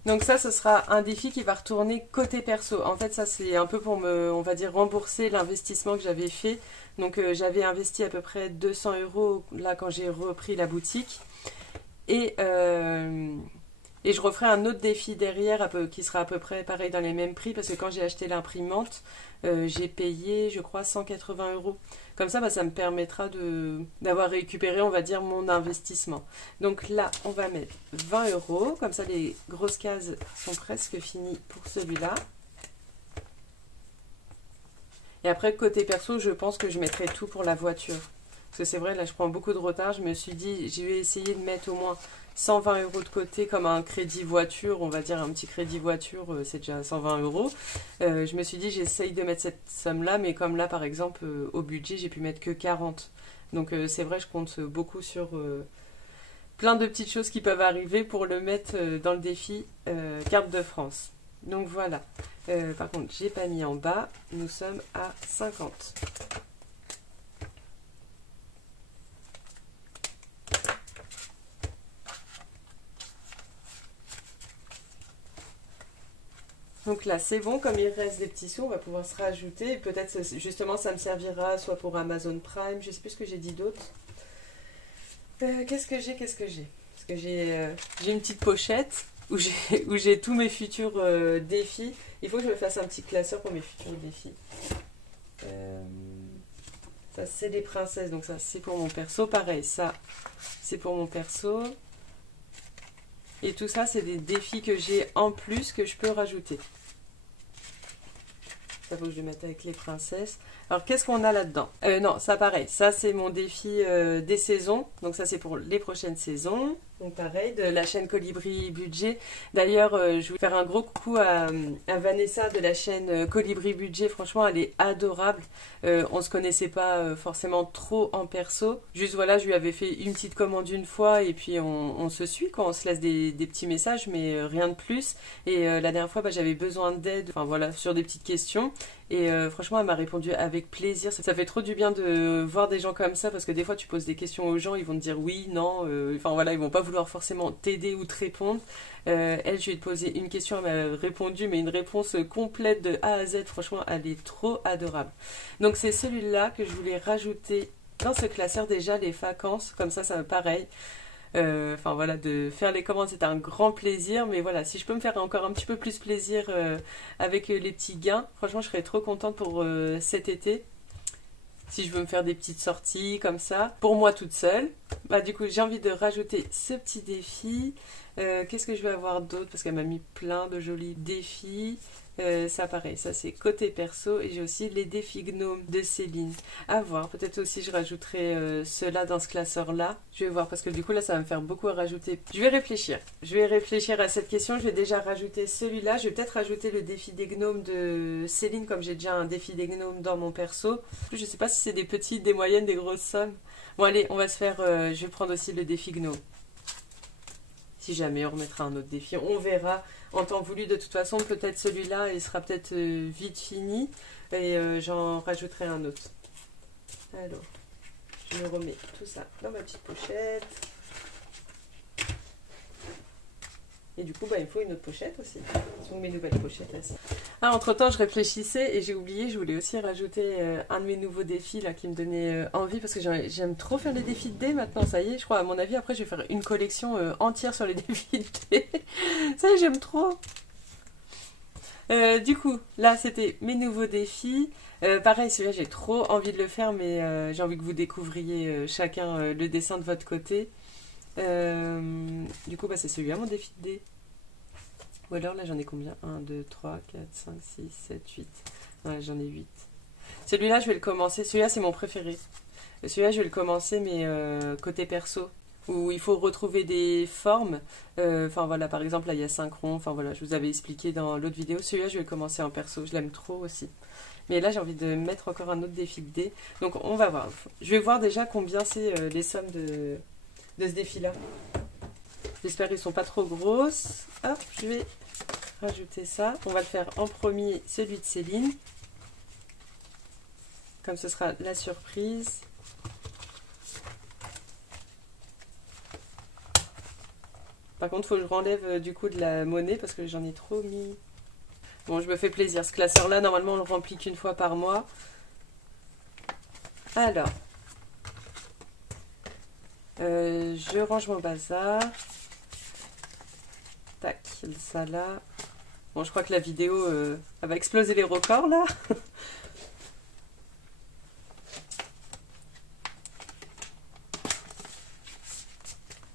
Donc ça, ce sera un défi qui va retourner côté perso. En fait, ça c'est un peu pour me, on va dire, rembourser l'investissement que j'avais fait. Donc j'avais investi à peu près 200 euros là quand j'ai repris la boutique. Et je referai un autre défi derrière qui sera à peu près pareil dans les mêmes prix parce que quand j'ai acheté l'imprimante, j'ai payé je crois 180 euros. Comme ça, bah, ça me permettra d'avoir récupéré, on va dire, mon investissement. Donc là, on va mettre 20 euros. Comme ça, les grosses cases sont presque finies pour celui-là. Et après, côté perso, je pense que je mettrai tout pour la voiture. Parce que c'est vrai, là, je prends beaucoup de retard. Je me suis dit, je vais essayer de mettre au moins 120 euros de côté comme un crédit voiture. On va dire un petit crédit voiture, c'est déjà 120 euros. Je me suis dit, j'essaye de mettre cette somme-là. Mais comme là, par exemple, au budget, j'ai pu mettre que 40. Donc c'est vrai, je compte beaucoup sur plein de petites choses qui peuvent arriver pour le mettre dans le défi carte de France. Donc voilà. Par contre, j'ai pas mis en bas. Nous sommes à 50. Donc là, c'est bon, comme il reste des petits sous, on va pouvoir se rajouter. Et peut-être, justement, ça me servira soit pour Amazon Prime, je sais plus ce que j'ai dit d'autre. Qu'est-ce que j'ai Parce que j'ai une petite pochette où j'ai tous mes futurs défis. Il faut que je me fasse un petit classeur pour mes futurs défis. Ça, c'est des princesses, donc ça, c'est pour mon perso. Pareil, ça, c'est pour mon perso. Et tout ça, c'est des défis que j'ai en plus que je peux rajouter. Ça faut que je le mette avec les princesses. Alors, qu'est-ce qu'on a là-dedans? Non, ça pareil. Ça, c'est mon défi des saisons. Donc, ça, c'est pour les prochaines saisons. Donc, pareil, de la chaîne Colibri Budget. D'ailleurs, je voulais faire un gros coucou à Vanessa de la chaîne Colibri Budget. Franchement, elle est adorable. On se connaissait pas forcément trop en perso. Juste, voilà, je lui avais fait une petite commande une fois et puis on se suit quand on se laisse des petits messages, mais rien de plus. Et la dernière fois, bah, j'avais besoin d'aide, enfin voilà, sur des petites questions. Et franchement, elle m'a répondu avec plaisir. Ça fait trop du bien de voir des gens comme ça parce que des fois, tu poses des questions aux gens, ils vont te dire oui, non. Enfin voilà, ils vont pas vouloir forcément t'aider ou te répondre. Elle, je lui ai posé une question, elle m'a répondu, mais une réponse complète de A à Z. Franchement, elle est trop adorable. Donc, c'est celui-là que je voulais rajouter dans ce classeur déjà, les vacances. Comme ça pareil. Enfin voilà, de faire les commandes c'est un grand plaisir, mais voilà, si je peux me faire encore un petit peu plus plaisir avec les petits gains, franchement je serais trop contente pour cet été. Si je veux me faire des petites sorties comme ça, pour moi toute seule, bah du coup j'ai envie de rajouter ce petit défi. Qu'est-ce que je vais avoir d'autre? Parce qu'elle m'a mis plein de jolis défis. Ça pareil, ça c'est côté perso et j'ai aussi les défis gnomes de Céline. À voir, peut-être aussi je rajouterai ceux-là dans ce classeur-là. Je vais voir parce que du coup là ça va me faire beaucoup à rajouter. Je vais réfléchir à cette question. Je vais déjà rajouter celui-là. Je vais peut-être rajouter le défi des gnomes de Céline comme j'ai déjà un défi des gnomes dans mon perso. Je sais pas si c'est des petites, des moyennes, des grosses sommes. Bon allez, on va se faire, je vais prendre aussi le défi gnome. Si jamais on remettra un autre défi, on verra en temps voulu. De toute façon, peut-être celui-là, il sera peut-être vite fini et j'en rajouterai un autre. Alors, je me remets tout ça dans ma petite pochette. Et du coup, bah, il me faut une autre pochette aussi. Ce sont mes nouvelles pochettes là. Ah, entre-temps, je réfléchissais et j'ai oublié, je voulais aussi rajouter un de mes nouveaux défis là qui me donnait envie parce que j'aime trop faire les défis de dés maintenant. Ça y est, je crois, à mon avis, après, je vais faire une collection entière sur les défis de dés. Ça y est, j'aime trop. Du coup, là, c'était mes nouveaux défis. Pareil, celui-là, j'ai trop envie de le faire, mais j'ai envie que vous découvriez chacun le dessin de votre côté. Du coup, bah, c'est celui-là, mon défi de dés. Ou alors, là, j'en ai combien? 1, 2, 3, 4, 5, 6, 7, 8. Ouais, j'en ai 8. Celui-là, je vais le commencer. Celui-là, c'est mon préféré. Celui-là, je vais le commencer, mais côté perso. Où il faut retrouver des formes. Enfin, voilà, par exemple, là, il y a 5 ronds. Enfin, voilà, je vous avais expliqué dans l'autre vidéo. Celui-là, je vais le commencer en perso. Je l'aime trop aussi. Mais là, j'ai envie de mettre encore un autre défi de dés. Donc, on va voir. Je vais voir déjà combien c'est les sommes de ce défi-là. J'espère qu'ils ne sont pas trop grosses. Hop, je vais rajouter ça. On va le faire en premier, celui de Céline. Comme ce sera la surprise. Par contre, il faut que je renlève du coup de la monnaie parce que j'en ai trop mis. Bon, je me fais plaisir. Ce classeur-là, normalement, on le remplit qu'une fois par mois. Alors, je range mon bazar. Tac, ça là. Bon, je crois que la vidéo elle va exploser les records là.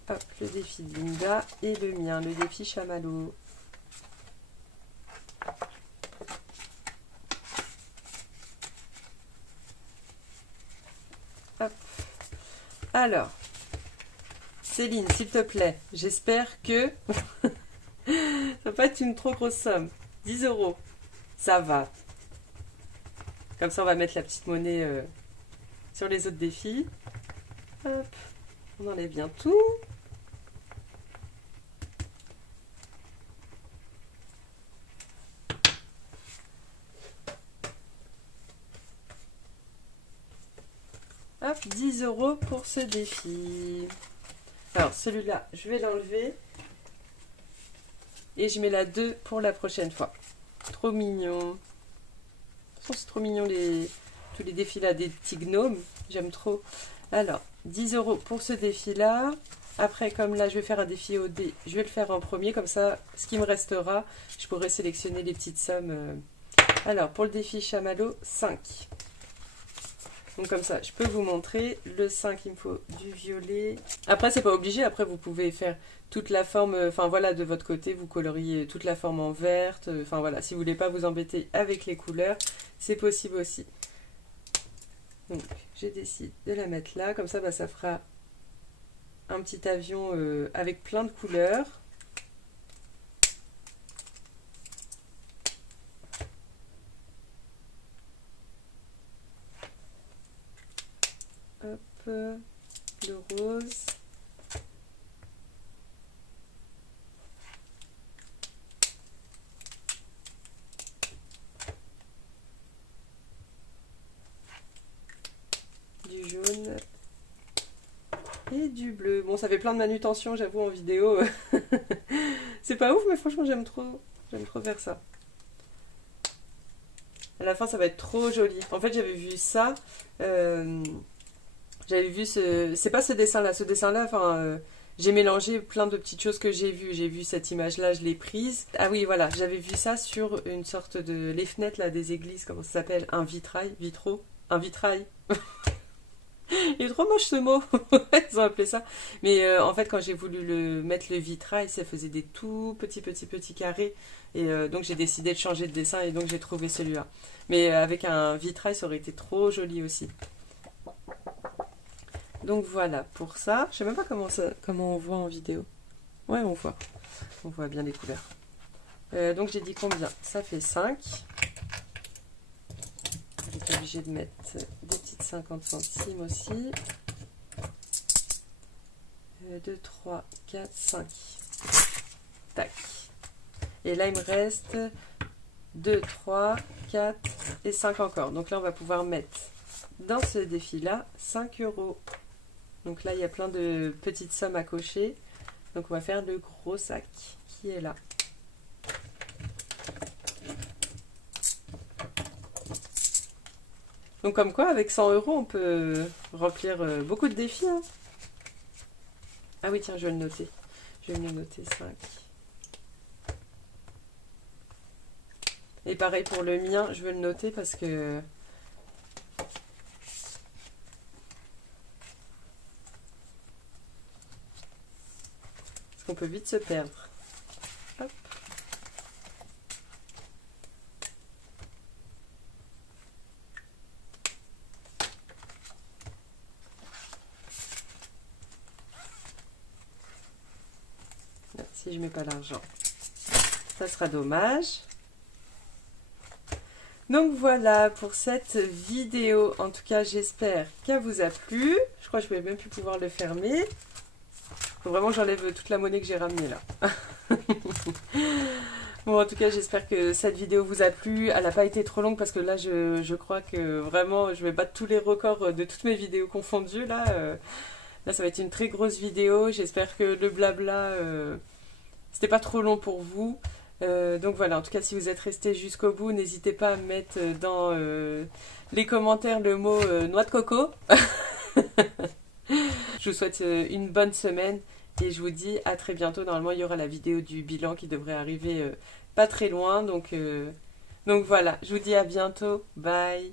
Hop, le défi de Linda et le mien, le défi chamallow. Hop. Alors, Céline, s'il te plaît, j'espère que ça va pas être une trop grosse somme. 10 €, ça va. Comme ça, on va mettre la petite monnaie sur les autres défis. Hop, on enlève bien tout. Hop, 10 € pour ce défi. Alors, celui-là, je vais l'enlever. Et je mets la 2 pour la prochaine fois. Trop mignon. De toute façon, c'est trop mignon tous les défis là des petits gnomes. J'aime trop. Alors, 10 € pour ce défi-là. Après, comme là, je vais faire un défi au dé, je vais le faire en premier. Comme ça, ce qui me restera, je pourrai sélectionner les petites sommes. Alors, pour le défi chamallow, 5. Donc comme ça, je peux vous montrer. Le 5, il me faut du violet. Après, c'est pas obligé. Après, vous pouvez faire toute la forme, enfin voilà, de votre côté, vous coloriez toute la forme en verte. Enfin voilà, si vous voulez pas vous embêter avec les couleurs, c'est possible aussi. Donc j'ai décidé de la mettre là, comme ça ça fera un petit avion avec plein de couleurs. Hop, le rose. Du jaune. Et du bleu. Bon, ça fait plein de manutention, j'avoue, en vidéo. C'est pas ouf, mais franchement, j'aime trop faire ça. À la fin, ça va être trop joli. En fait, j'avais vu ça. J'avais vu ce... C'est pas ce dessin-là. Ce dessin-là, enfin... j'ai mélangé plein de petites choses que j'ai vues. J'ai vu cette image-là, je l'ai prise. Ah oui, voilà. J'avais vu ça sur une sorte de... Les fenêtres, là, des églises. Comment ça s'appelle? Un vitrail. Vitraux. Un vitrail. Il est trop moche ce mot, ils ont appelé ça. Mais en fait, quand j'ai voulu mettre le vitrail, ça faisait des tout petits carrés. Et donc j'ai décidé de changer de dessin et donc j'ai trouvé celui-là. Mais avec un vitrail, ça aurait été trop joli aussi. Donc voilà pour ça. Je sais même pas comment on voit en vidéo. Ouais, on voit. On voit bien les couleurs. Donc j'ai dit combien? Ça fait 5. J'étais obligée de mettre des petites 50 centimes aussi. 2, 3, 4, 5. Tac. Et là, il me reste 2, 3, 4 et 5 encore. Donc là, on va pouvoir mettre dans ce défi-là 5 €. Donc là, il y a plein de petites sommes à cocher. Donc on va faire le gros sac qui est là. Donc comme quoi, avec 100 €, on peut remplir beaucoup de défis. Hein. Ah oui, tiens, je vais le noter. Je vais me le noter 5. Et pareil pour le mien, je vais le noter parce que... Parce qu'on peut vite se perdre. Hop. Si je mets pas l'argent, ça sera dommage. Donc voilà pour cette vidéo. En tout cas, j'espère qu'elle vous a plu. Je crois que je vais même plus pouvoir le fermer. Il faut vraiment que j'enlève toute la monnaie que j'ai ramenée là. Bon, en tout cas, j'espère que cette vidéo vous a plu. Elle n'a pas été trop longue parce que là, je crois que vraiment, je vais battre tous les records de toutes mes vidéos confondues. Là, là ça va être une très grosse vidéo. J'espère que le blabla, c'était pas trop long pour vous. Donc voilà, en tout cas, si vous êtes resté jusqu'au bout, n'hésitez pas à mettre dans les commentaires le mot noix de coco. Je vous souhaite une bonne semaine et je vous dis à très bientôt. Normalement, il y aura la vidéo du bilan qui devrait arriver pas très loin. Donc voilà, je vous dis à bientôt. Bye!